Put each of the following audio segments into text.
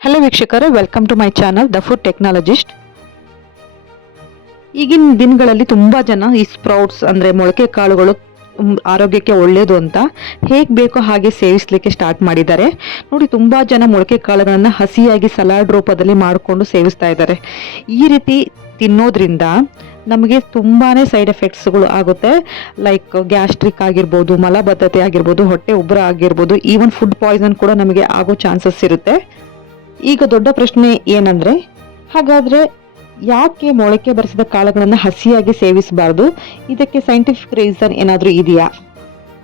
Hello ವೀಕ್ಷಕರೇ, welcome to my channel the food technologist. ಈಗಿನ ದಿನಗಳಲ್ಲಿ ತುಂಬ ಜನ ಈ ಸ್ಪ್ರೌಟ್ಸ್ ಅಂದರೆ ಮೊಳಕೆ ಕಾಳುಗಳು ಆರೋಗ್ಯಕ್ಕೆ ಒಳ್ಳೆಯದು ಅಂತ ಹೇಗೆ ಬೇಕೋ ಹಾಗೆ ಸೇವಿಸಲಿಕ್ಕೆ ಸ್ಟಾರ್ಟ್ ಮಾಡಿದ್ದಾರೆ. ನೋಡಿ, ತುಂಬ ಜನ ಮೊಳಕೆ ಕಾಳುಗಳನ್ನು ಹಸಿಯಾಗಿ ಸಲಾಡ್ ರೂಪದಲ್ಲಿ ಮಾಡಿಕೊಂಡು ಸೇವಿಸ್ತಾ ಇದ್ದಾರೆ. ಈ ರೀತಿ ತಿನ್ನೋದ್ರಿಂದ ನಮಗೆ ತುಂಬಾ ಸೈಡ್ ಎಫೆಕ್ಟ್ಸ್ಗಳು ಆಗುತ್ತೆ. ಲೈಕ್ ಗ್ಯಾಸ್ಟ್ರಿಕ್ ಆಗಿರ್ಬೋದು, ಮಲಬದ್ಧತೆ ಆಗಿರ್ಬೋದು, ಹೊಟ್ಟೆ ಉಬ್ಬರ ಆಗಿರ್ಬೋದು, ಈವನ್ ಫುಡ್ ಪಾಯ್ಸನ್ ಕೂಡ ನಮಗೆ ಆಗೋ ಚಾನ್ಸಸ್ ಇರುತ್ತೆ. ಈಗ ದೊಡ್ಡ ಪ್ರಶ್ನೆ ಏನಂದ್ರೆ, ಹಾಗಾದ್ರೆ ಯಾಕೆ ಮೊಳಕೆ ಬರಿಸಿದ ಕಾಳುಗಳನ್ನು ಹಸಿಯಾಗಿ ಸೇವಿಸಬಾರ್ದು? ಇದಕ್ಕೆ ಸೈಂಟಿಫಿಕ್ ರೀಸನ್ ಏನಾದರೂ ಇದೆಯಾ?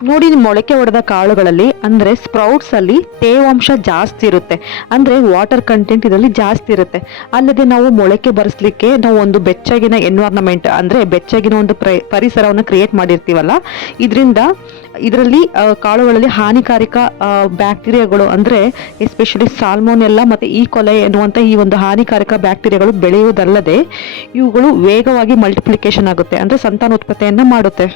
ನೋಡಿ, ಮೊಳಕೆ ಹೊಡೆದ ಕಾಳುಗಳಲ್ಲಿ ಅಂದರೆ ಸ್ಪ್ರೌಟ್ಸ್ ಅಲ್ಲಿ ತೇವಾಂಶ ಜಾಸ್ತಿ ಇರುತ್ತೆ, ಅಂದರೆ ವಾಟರ್ ಕಂಟೆಂಟ್ ಇದರಲ್ಲಿ ಜಾಸ್ತಿ ಇರುತ್ತೆ. ಅಲ್ಲದೆ ನಾವು ಮೊಳಕೆ ಬರೆಸಲಿಕ್ಕೆ ನಾವು ಒಂದು ಬೆಚ್ಚಗಿನ ಎನ್ವೈರನ್ಮೆಂಟ್ ಅಂದರೆ ಬೆಚ್ಚಗಿನ ಒಂದು ಪರಿಸರವನ್ನು ಕ್ರಿಯೇಟ್ ಮಾಡಿರ್ತೀವಲ್ಲ, ಇದರಲ್ಲಿ ಕಾಳುಗಳಲ್ಲಿ ಹಾನಿಕಾರಕ ಬ್ಯಾಕ್ಟೀರಿಯಾಗಳು ಅಂದರೆ ಎಸ್ಪೆಷಲಿ ಸಾಲ್ಮೋನೆಲ್ಲಾ ಮತ್ತು ಈ ಕೊಲೆ ಎನ್ನುವಂಥ ಈ ಒಂದು ಹಾನಿಕಾರಕ ಬ್ಯಾಕ್ಟೀರಿಯಾಗಳು ಬೆಳೆಯುವುದಲ್ಲದೆ ಇವುಗಳು ವೇಗವಾಗಿ ಮಲ್ಟಿಪ್ಲಿಕೇಶನ್ ಆಗುತ್ತೆ, ಅಂದರೆ ಸಂತಾನೋತ್ಪತ್ತಿಯನ್ನು ಮಾಡುತ್ತೆ.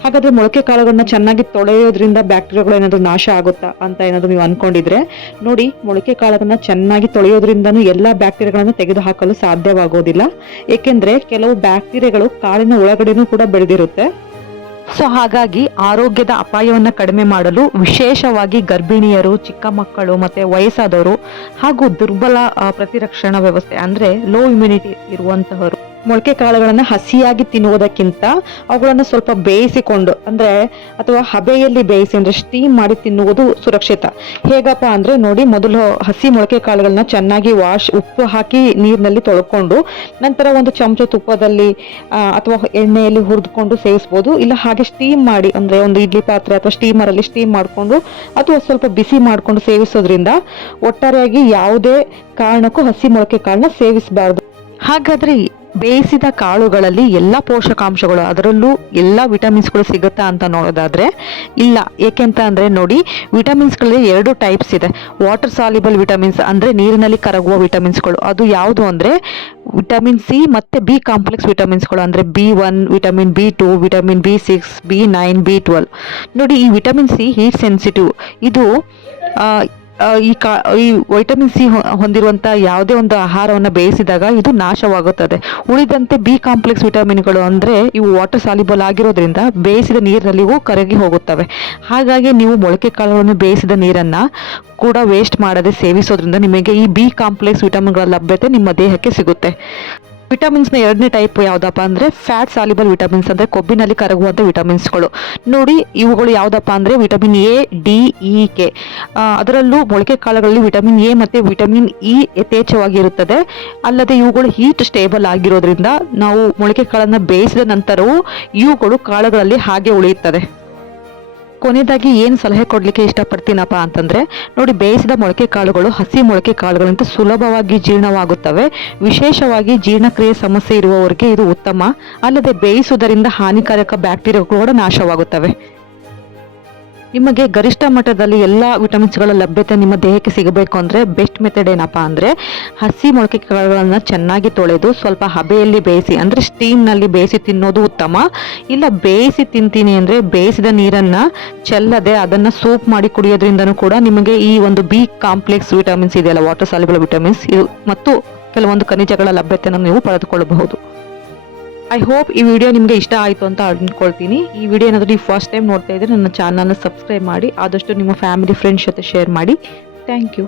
ಹಾಗಾದ್ರೆ ಮೊಳಕೆ ಕಾಳುಗಳನ್ನ ಚೆನ್ನಾಗಿ ತೊಳೆಯೋದ್ರಿಂದ ಬ್ಯಾಕ್ಟೀರಿಯಾಗಳು ಏನಾದರೂ ನಾಶ ಆಗುತ್ತಾ ಅಂತ ಏನಾದರೂ ನೀವು ಅನ್ಕೊಂಡಿದ್ರೆ, ನೋಡಿ, ಮೊಳಕೆ ಕಾಳುಗಳನ್ನ ಚೆನ್ನಾಗಿ ತೊಳೆಯೋದ್ರಿಂದನೂ ಎಲ್ಲ ಬ್ಯಾಕ್ಟೀರಿಯಾಗಳನ್ನು ತೆಗೆದುಹಾಕಲು ಸಾಧ್ಯವಾಗೋದಿಲ್ಲ. ಏಕೆಂದ್ರೆ ಕೆಲವು ಬ್ಯಾಕ್ಟೀರಿಯಾಗಳು ಕಾಳಿನ ಒಳಗಡೆನೂ ಕೂಡ ಬೆಳೆದಿರುತ್ತೆ. ಸೊ ಹಾಗಾಗಿ ಆರೋಗ್ಯದ ಅಪಾಯವನ್ನು ಕಡಿಮೆ ಮಾಡಲು ವಿಶೇಷವಾಗಿ ಗರ್ಭಿಣಿಯರು, ಚಿಕ್ಕ ಮಕ್ಕಳು ಮತ್ತೆ ವಯಸ್ಸಾದವರು ಹಾಗೂ ದುರ್ಬಲ ಪ್ರತಿರಕ್ಷಣಾ ವ್ಯವಸ್ಥೆ ಅಂದರೆ ಲೋ ಇಮ್ಯುನಿಟಿ ಇರುವಂತಹವರು ಮೊಳಕೆ ಕಾಳುಗಳನ್ನು ಹಸಿಯಾಗಿ ತಿನ್ನುವುದಕ್ಕಿಂತ ಅವುಗಳನ್ನು ಸ್ವಲ್ಪ ಬೇಯಿಸಿಕೊಂಡು ಅಥವಾ ಹಬೆಯಲ್ಲಿ ಬೇಯಿಸಿ ಅಂದರೆ ಸ್ಟೀಮ್ ಮಾಡಿ ತಿನ್ನುವುದು ಸುರಕ್ಷಿತ. ಹೇಗಪ್ಪ ಅಂದರೆ, ನೋಡಿ, ಮೊದಲು ಹಸಿ ಮೊಳಕೆ ಕಾಳುಗಳನ್ನ ಚೆನ್ನಾಗಿ ಉಪ್ಪು ಹಾಕಿ ನೀರಿನಲ್ಲಿ ತೊಳ್ಕೊಂಡು ನಂತರ ಒಂದು ಚಮಚ ತುಪ್ಪದಲ್ಲಿ ಅಥವಾ ಎಣ್ಣೆಯಲ್ಲಿ ಹುರಿದುಕೊಂಡು ಸೇವಿಸ್ಬೋದು. ಇಲ್ಲ ಹಾಗೆ ಸ್ಟೀಮ್ ಮಾಡಿ ಅಂದರೆ ಒಂದು ಇಡ್ಲಿ ಪಾತ್ರೆ ಅಥವಾ ಸ್ಟೀಮರಲ್ಲಿ ಸ್ಟೀಮ್ ಮಾಡಿಕೊಂಡು ಅಥವಾ ಸ್ವಲ್ಪ ಬಿಸಿ ಮಾಡಿಕೊಂಡು ಸೇವಿಸೋದ್ರಿಂದ ಒಟ್ಟಾರೆಯಾಗಿ ಯಾವುದೇ ಕಾರಣಕ್ಕೂ ಹಸಿ ಮೊಳಕೆ ಕಾಳನ್ನ ಸೇವಿಸಬಾರ್ದು. ಹಾಗಾದ್ರೆ ಬೇಯಿಸಿದ ಕಾಳುಗಳಲ್ಲಿ ಎಲ್ಲ ಪೋಷಕಾಂಶಗಳು, ಅದರಲ್ಲೂ ಎಲ್ಲ ವಿಟಮಿನ್ಸ್ಗಳು ಸಿಗುತ್ತಾ ಅಂತ ನೋಡೋದಾದ್ರೆ ಇಲ್ಲ. ಏಕೆಂತ ಅಂದರೆ, ನೋಡಿ, ವಿಟಮಿನ್ಸ್ಗಳಲ್ಲಿ 2 ಟೈಪ್ಸ್ ಇದೆ. ವಾಟರ್ ಸಾಲ್ಯುಬಲ್ ವಿಟಮಿನ್ಸ್ ಅಂದರೆ ನೀರಿನಲ್ಲಿ ಕರಗುವ ವಿಟಮಿನ್ಸ್ಗಳು, ಅದು ಯಾವುದು ಅಂದರೆ ವಿಟಮಿನ್ ಸಿ ಮತ್ತು ಬಿ ಕಾಂಪ್ಲೆಕ್ಸ್ ವಿಟಮಿನ್ಸ್ಗಳು ಅಂದರೆ B1, vitamin B2, vitamin B6, B9, B12. ನೋಡಿ, ಈ ವಿಟಮಿನ್ ಸಿ ಹೀಟ್ ಸೆನ್ಸಿಟಿವ್. ಇದು ಈ ವಿಟಮಿನ್ ಸಿ ಹೊಂದಿರುವಂಥ ಯಾವುದೇ ಒಂದು ಆಹಾರವನ್ನು ಬೇಯಿಸಿದಾಗ ಇದು ನಾಶವಾಗುತ್ತದೆ. ಉಳಿದಂತೆ ಬಿ ಕಾಂಪ್ಲೆಕ್ಸ್ ವಿಟಮಿನ್ಗಳು ಅಂದರೆ ಇವು ವಾಟರ್ ಸಾಲ್ಯುಬಲ್ ಆಗಿರೋದ್ರಿಂದ ಬೇಯಿಸಿದ ನೀರಿನಲ್ಲಿಯೂ ಕರಗಿ ಹೋಗುತ್ತವೆ. ಹಾಗಾಗಿ ನೀವು ಮೊಳಕೆ ಕಾಳುಗಳನ್ನು ಬೇಯಿಸಿದ ನೀರನ್ನು ಕೂಡ ವೇಸ್ಟ್ ಮಾಡದೆ ಸೇವಿಸೋದ್ರಿಂದ ನಿಮಗೆ ಈ ಬಿ ಕಾಂಪ್ಲೆಕ್ಸ್ ವಿಟಮಿನ್ಗಳ ಲಭ್ಯತೆ ನಿಮ್ಮ ದೇಹಕ್ಕೆ ಸಿಗುತ್ತೆ. ವಿಟಮಿನ್ಸ್ನ 2ನೇ ಟೈಪ್ ಯಾವುದಪ್ಪ ಅಂದರೆ ಫ್ಯಾಟ್ ಸಾಲ್ಯುಬಲ್ ವಿಟಮಿನ್ಸ್ ಅಂದರೆ ಕೊಬ್ಬಿನಲ್ಲಿ ಕರಗುವಂಥ ವಿಟಮಿನ್ಸ್ಗಳು. ನೋಡಿ, ಇವುಗಳು ಯಾವುದಪ್ಪ ಅಂದರೆ vitamin A, D, E, K. ಅದರಲ್ಲೂ ಮೊಳಕೆ ಕಾಳುಗಳಲ್ಲಿ ವಿಟಮಿನ್ ಎ ಮತ್ತು ವಿಟಮಿನ್ ಇ ಯಥೇಚ್ಛವಾಗಿರುತ್ತದೆ. ಅಲ್ಲದೆ ಇವುಗಳು ಹೀಟ್ ಸ್ಟೇಬಲ್ ಆಗಿರೋದ್ರಿಂದ ನಾವು ಮೊಳಕೆ ಕಾಳನ್ನು ಬೇಯಿಸಿದ ನಂತರವೂ ಇವುಗಳು ಕಾಳುಗಳಲ್ಲಿ ಹಾಗೆ ಉಳಿಯುತ್ತದೆ. ಕೊನೆಯದಾಗಿ ಏನು ಸಲಹೆ ಕೊಡಲಿಕ್ಕೆ ಇಷ್ಟಪಡ್ತೀನಪ್ಪ ಅಂತಂದರೆ, ನೋಡಿ, ಬೇಯಿಸಿದ ಮೊಳಕೆ ಕಾಳುಗಳು ಹಸಿ ಮೊಳಕೆ ಕಾಳುಗಳಂತ ಸುಲಭವಾಗಿ ಜೀರ್ಣವಾಗುತ್ತವೆ. ವಿಶೇಷವಾಗಿ ಜೀರ್ಣಕ್ರಿಯೆ ಸಮಸ್ಯೆ ಇರುವವರಿಗೆ ಇದು ಉತ್ತಮ. ಅಲ್ಲದೆ ಬೇಯಿಸುವುದರಿಂದ ಹಾನಿಕಾರಕ ಬ್ಯಾಕ್ಟೀರಿಯಾಗಳು ಕೂಡ ನಾಶವಾಗುತ್ತವೆ. ನಿಮಗೆ ಗರಿಷ್ಠ ಮಟ್ಟದಲ್ಲಿ ಎಲ್ಲ ವಿಟಮಿನ್ಸ್ಗಳ ಲಭ್ಯತೆ ನಿಮ್ಮ ದೇಹಕ್ಕೆ ಸಿಗಬೇಕು ಅಂದರೆ ಬೆಸ್ಟ್ ಮೆಥಡ್ ಏನಪ್ಪ ಅಂದರೆ, ಹಸಿ ಮೊಳಕೆ ಕಾಳುಗಳನ್ನು ಚೆನ್ನಾಗಿ ತೊಳೆದು ಸ್ವಲ್ಪ ಹಬೆಯಲ್ಲಿ ಬೇಯಿಸಿ ಅಂದರೆ ಸ್ಟೀಮ್ನಲ್ಲಿ ಬೇಯಿಸಿ ತಿನ್ನೋದು ಉತ್ತಮ. ಇಲ್ಲ ಬೇಯಿಸಿ ತಿಂತೀನಿ ಅಂದರೆ ಬೇಯಿಸಿದ ನೀರನ್ನು ಚೆಲ್ಲದೆ ಅದನ್ನು ಸೂಪ್ ಮಾಡಿ ಕುಡಿಯೋದ್ರಿಂದನೂ ಕೂಡ ನಿಮಗೆ ಈ ಒಂದು ಬಿ ಕಾಂಪ್ಲೆಕ್ಸ್ ವಿಟಮಿನ್ಸ್ ಇದೆಯಲ್ಲ, ವಾಟರ್ ಸಾಲ್ಯುಬಲ್ ವಿಟಮಿನ್ಸ್, ಇದು ಮತ್ತು ಕೆಲವೊಂದು ಖನಿಜಗಳ ಲಭ್ಯತೆಯನ್ನು ನೀವು ಪಡೆದುಕೊಳ್ಳಬಹುದು. ಐ ಹೋಪ್ ಈ ವಿಡಿಯೋ ನಿಮಗೆ ಇಷ್ಟ ಆಯಿತು ಅಂತ ಅಂದ್ಕೊಳ್ತೀನಿ. ಈ ವಿಡಿಯೋ ಏನಾದರೂ ನೀವು ಫಸ್ಟ್ ಟೈಮ್ ನೋಡ್ತಾ ಇದ್ದರೆ ನನ್ನ ಚಾನಲ್ನ ಸಬ್ಸ್ಕ್ರೈಬ್ ಮಾಡಿ, ಆದಷ್ಟು ನಿಮ್ಮ ಫ್ಯಾಮಿಲಿ ಫ್ರೆಂಡ್ಸ್ ಜೊತೆ ಶೇರ್ ಮಾಡಿ. Thank you.